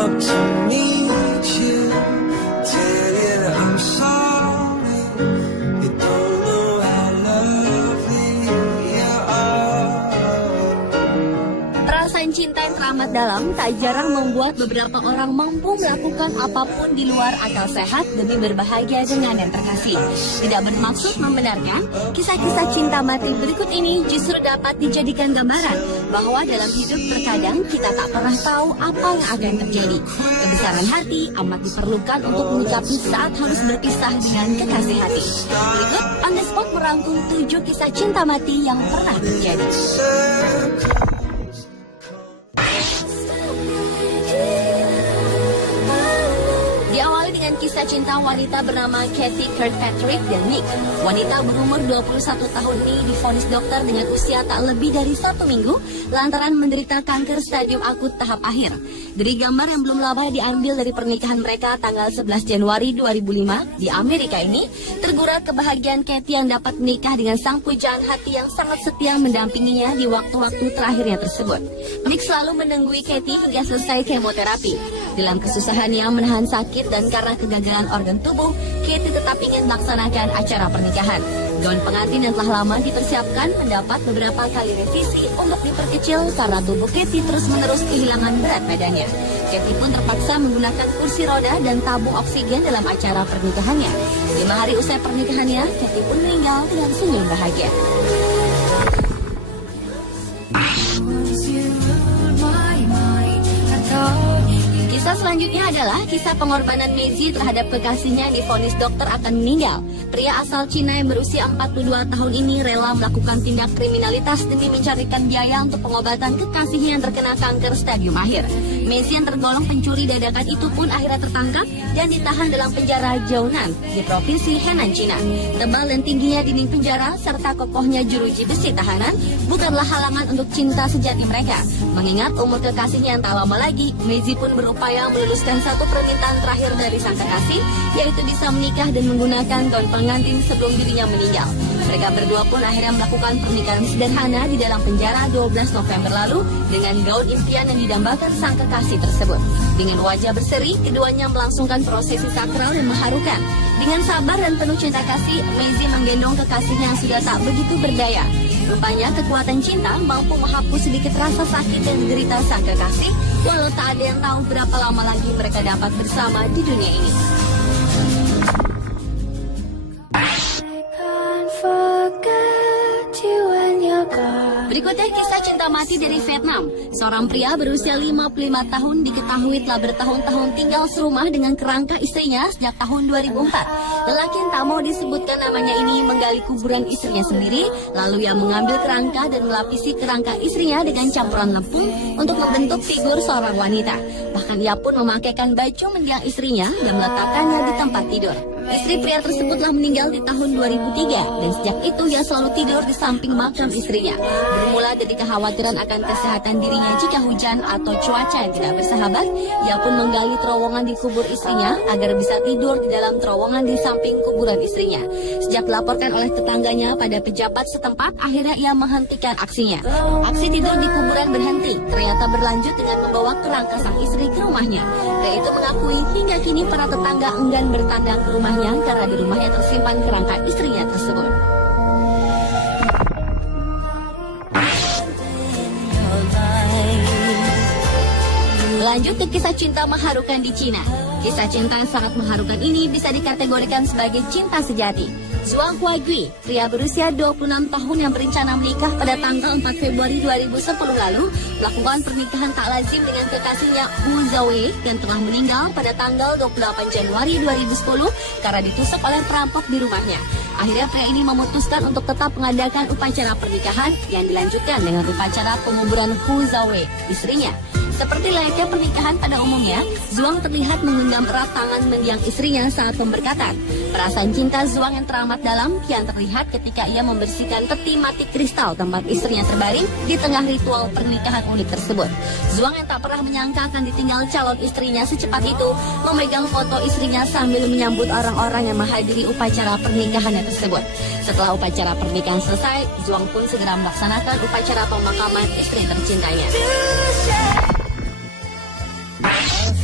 up to meet you. Tell you I'm sorry. You don't know how lovely you are. Perasaan cinta yang teramat dalam tak jarang membuat beberapa orang mampu melakukan apapun di luar akal sehat demi berbahagia dengan yang terkasih. Tidak bermaksud membenarkan, kisah-kisah cinta mati berikut ini justru dapat dijadikan gambaran bahwa dalam hidup terkadang kita tak pernah tahu apa yang akan terjadi. Kebesaran hati amat diperlukan untuk menyikapi saat harus berpisah dengan kekasih hati. Berikut On The Spot merangkum 7 kisah cinta mati yang pernah terjadi. Diawali dengan kisah cinta wanita bernama Katie Kirkpatrick dan Nick. Wanita berumur 21 tahun ini divonis dokter dengan usia tak lebih dari 1 minggu lantaran menderita kanker stadium akut tahap akhir. Dari gambar yang belum lama diambil dari pernikahan mereka tanggal 11 Januari 2005 di Amerika ini, tergurat kebahagiaan Katie yang dapat menikah dengan sang pujaan hati yang sangat setia mendampinginya di waktu-waktu terakhirnya tersebut. Nick selalu menunggui Katie hingga selesai kemoterapi. Dalam kesusahannya menahan sakit dan karena kegagalan organ tubuh, Katie tetap ingin melaksanakan acara pernikahan. Gaun pengantin yang telah lama dipersiapkan mendapat beberapa kali revisi untuk diperkecil karena tubuh Katie terus-menerus kehilangan berat badannya. Katie pun terpaksa menggunakan kursi roda dan tabung oksigen dalam acara pernikahannya. 5 hari usai pernikahannya, Katie pun meninggal dengan senyum bahagia. Kisah selanjutnya adalah kisah pengorbanan Maisie terhadap kekasihnya yang divonis dokter akan meninggal. Pria asal Cina yang berusia 42 tahun ini rela melakukan tindak kriminalitas demi mencarikan biaya untuk pengobatan kekasihnya yang terkena kanker stadium akhir. Maisie yang tergolong pencuri dadakan itu pun akhirnya tertangkap dan ditahan dalam penjara Jiaonan di provinsi Henan, Cina. Tebal dan tingginya dinding penjara serta kokohnya jeruji besi tahanan bukanlah halangan untuk cinta sejati mereka. Mengingat umur kekasihnya yang tak lama lagi, Maisie pun berupaya meluluskan satu permintaan terakhir dari sang kekasih, yaitu bisa menikah dan menggunakan gaun pengantin sebelum dirinya meninggal. Mereka berdua pun akhirnya melakukan pernikahan sederhana di dalam penjara 12 November lalu dengan gaun impian yang didambakan sang kekasih tersebut. Dengan wajah berseri, keduanya melangsungkan prosesi sakral yang mengharukan. Dengan sabar dan penuh cinta kasih, Maisie menggendong kekasihnya yang sudah tak begitu berdaya. Rupanya kekuatan cinta mampu menghapus sedikit rasa sakit dan derita sang kekasih, walau tak ada yang tahu berapa lama lagi mereka dapat bersama di dunia ini. Berikutnya kisah cinta mati dari Vietnam. Seorang pria berusia 55 tahun diketahui telah bertahun-tahun tinggal serumah dengan kerangka istrinya sejak tahun 2004. Lelaki yang tak mau disebutkan namanya ini menggali kuburan istrinya sendiri, lalu ia mengambil kerangka dan melapisi kerangka istrinya dengan campuran lempung untuk membentuk figur seorang wanita. Bahkan ia pun memakaikan baju mendiang istrinya dan meletakkannya di tempat tidur. Istri pria tersebut telah meninggal di tahun 2003 dan sejak itu ia selalu tidur di samping makam istrinya. Bermula dari kekhawatiran akan kesehatan dirinya jika hujan atau cuaca yang tidak bersahabat, ia pun menggali terowongan di kubur istrinya agar bisa tidur di dalam terowongan di samping kuburan istrinya. Sejak dilaporkan oleh tetangganya pada pejabat setempat, akhirnya ia menghentikan aksinya. Aksi tidur di kuburan berhenti, ternyata berlanjut dengan membawa kerangka sang istri ke rumahnya. Dan itu mengakui hingga kini para tetangga enggan bertandang ke rumahnya karena di rumahnya tersimpan kerangka istrinya tersebut. Lanjut ke kisah cinta mengharukan di Cina. Kisah cinta yang sangat mengharukan ini bisa dikategorikan sebagai cinta sejati. Zhuang Huagui, pria berusia 26 tahun yang berencana menikah pada tanggal 4 Februari 2010 lalu, melakukan pernikahan tak lazim dengan kekasihnya Hu Zhaowei yang telah meninggal pada tanggal 28 Januari 2010 karena ditusuk oleh perampok di rumahnya. Akhirnya pria ini memutuskan untuk tetap mengadakan upacara pernikahan yang dilanjutkan dengan upacara penguburan Hu Zhaowei, istrinya. Seperti layaknya pernikahan pada umumnya, Zhuang terlihat menggenggam erat tangan mendiang istrinya saat pemberkatan. Perasaan cinta Zhuang yang teramat dalam kian terlihat ketika ia membersihkan peti mati kristal tempat istrinya terbaring di tengah ritual pernikahan unik tersebut. Zhuang yang tak pernah menyangka akan ditinggal calon istrinya secepat itu, memegang foto istrinya sambil menyambut orang-orang yang menghadiri upacara pernikahannya tersebut. Setelah upacara pernikahan selesai, Zhuang pun segera melaksanakan upacara pemakaman istri tercintanya.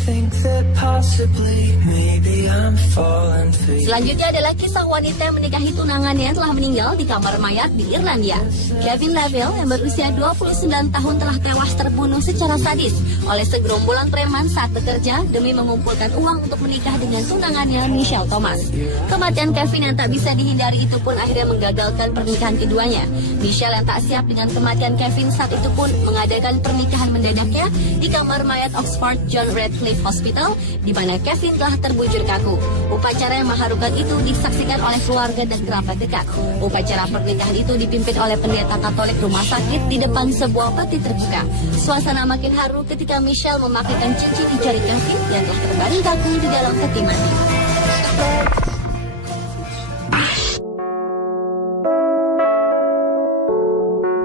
think that possibly maybe I'm falling for you. Selanjutnya adalah kisah wanita yang menikahi tunangannya telah meninggal di kamar mayat di Irlandia. Kevin Lavelle yang berusia 29 tahun telah tewas terbunuh secara sadis oleh segerombolan preman saat bekerja demi mengumpulkan uang untuk menikah dengan tunangannya Michelle Thomas. Kematian Kevin yang tak bisa dihindari itu pun akhirnya menggagalkan pernikahan keduanya. Michelle yang tak siap dengan kematian Kevin saat itu pun mengadakan pernikahan mendadaknya di kamar mayat Oxford John Radcliffe Hospital, di mana Kevin telah terbujur kaku. Upacara yang mengharukan itu disaksikan oleh keluarga dan kerabat dekat. Upacara pernikahan itu dipimpin oleh pendeta Katolik rumah sakit di depan sebuah peti terbuka. Suasana makin haru ketika Michelle memakaikan cincin di jari Kevin yang telah terbaring kaku di dalam peti mati.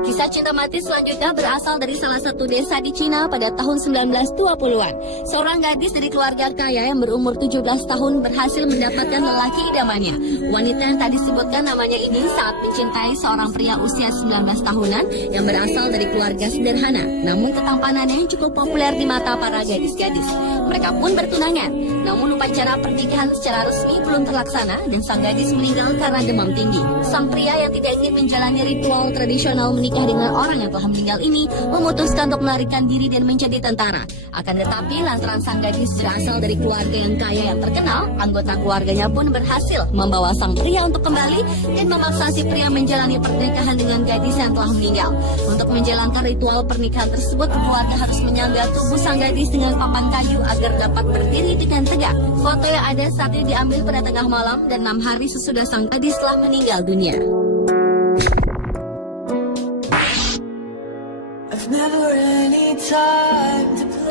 Kisah cinta mati selanjutnya berasal dari salah satu desa di Cina pada tahun 1920-an. Seorang gadis dari keluarga kaya yang berumur 17 tahun berhasil mendapatkan lelaki idamannya. Wanita yang tadi disebutkan namanya ini saat mencintai seorang pria usia 19 tahunan yang berasal dari keluarga sederhana, namun ketampanannya yang cukup populer di mata para gadis-gadis. Mereka pun bertunangan, namun upacara pernikahan secara resmi belum terlaksana dan sang gadis meninggal karena demam tinggi. Sang pria yang tidak ingin menjalani ritual tradisional menikah dengan orang yang telah meninggal ini memutuskan untuk melarikan diri dan menjadi tentara. Akan tetapi lantaran sang gadis berasal dari keluarga yang kaya yang terkenal, anggota keluarganya pun berhasil membawa sang pria untuk kembali dan memaksa si pria menjalani pernikahan dengan gadis yang telah meninggal. Untuk menjalankan ritual pernikahan tersebut, keluarga harus menyangga tubuh sang gadis dengan papan kayu agar dapat berdiri dengan tegak. Foto yang ada saat ini diambil pada tengah malam dan 6 hari sesudah sang gadis telah meninggal dunia.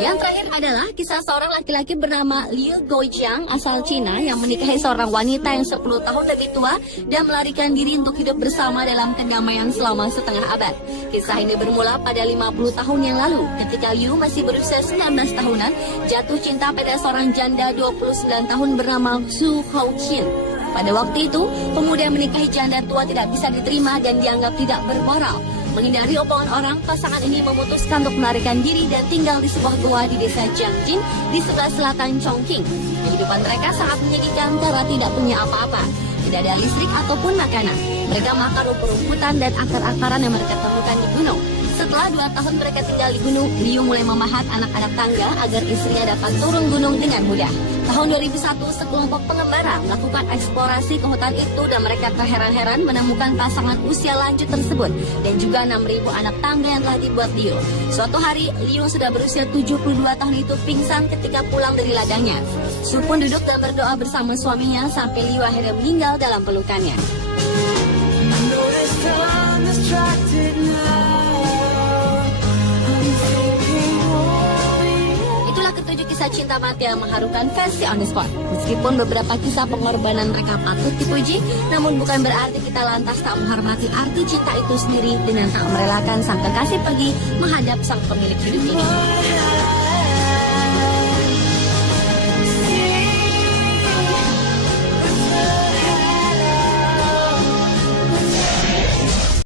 Yang terakhir adalah kisah seorang laki-laki bernama Liu Guojiang asal Cina yang menikahi seorang wanita yang 10 tahun lebih tua dan melarikan diri untuk hidup bersama dalam kedamaian selama setengah abad. Kisah ini bermula pada 50 tahun yang lalu ketika Liu masih berusia 19 tahunan jatuh cinta pada seorang janda 29 tahun bernama Zhu Haoqian. Pada waktu itu, pemuda yang menikahi janda tua tidak bisa diterima dan dianggap tidak bermoral. Menghindari omongan orang, pasangan ini memutuskan untuk melarikan diri dan tinggal di sebuah gua di desa Jiangjin di sebelah selatan Chongqing. Kehidupan mereka sangat menyedihkan karena tidak punya apa-apa. Tidak ada listrik ataupun makanan. Mereka makan rumput-rumputan dan akar-akaran yang mereka temukan di gunung. Setelah 2 tahun mereka tinggal di gunung, Liu mulai memahat anak-anak tangga agar istrinya dapat turun gunung dengan mudah. Tahun 2001, sekelompok pengembara melakukan eksplorasi ke hutan itu dan mereka terheran-heran menemukan pasangan usia lanjut tersebut dan juga 6.000 anak tangga yang telah dibuat Liu. Suatu hari, Liu sudah berusia 72 tahun itu pingsan ketika pulang dari ladangnya. Su pun duduk dan berdoa bersama suaminya sampai Liu akhirnya meninggal dalam pelukannya. Ketujuh kisah cinta mati yang mengharukan versi on the spot. Meskipun beberapa kisah pengorbanan mereka patut dipuji, namun bukan berarti kita lantas tak menghormati arti cinta itu sendiri dengan tak merelakan sang kekasih pergi menghadap sang pemilik hidup ini.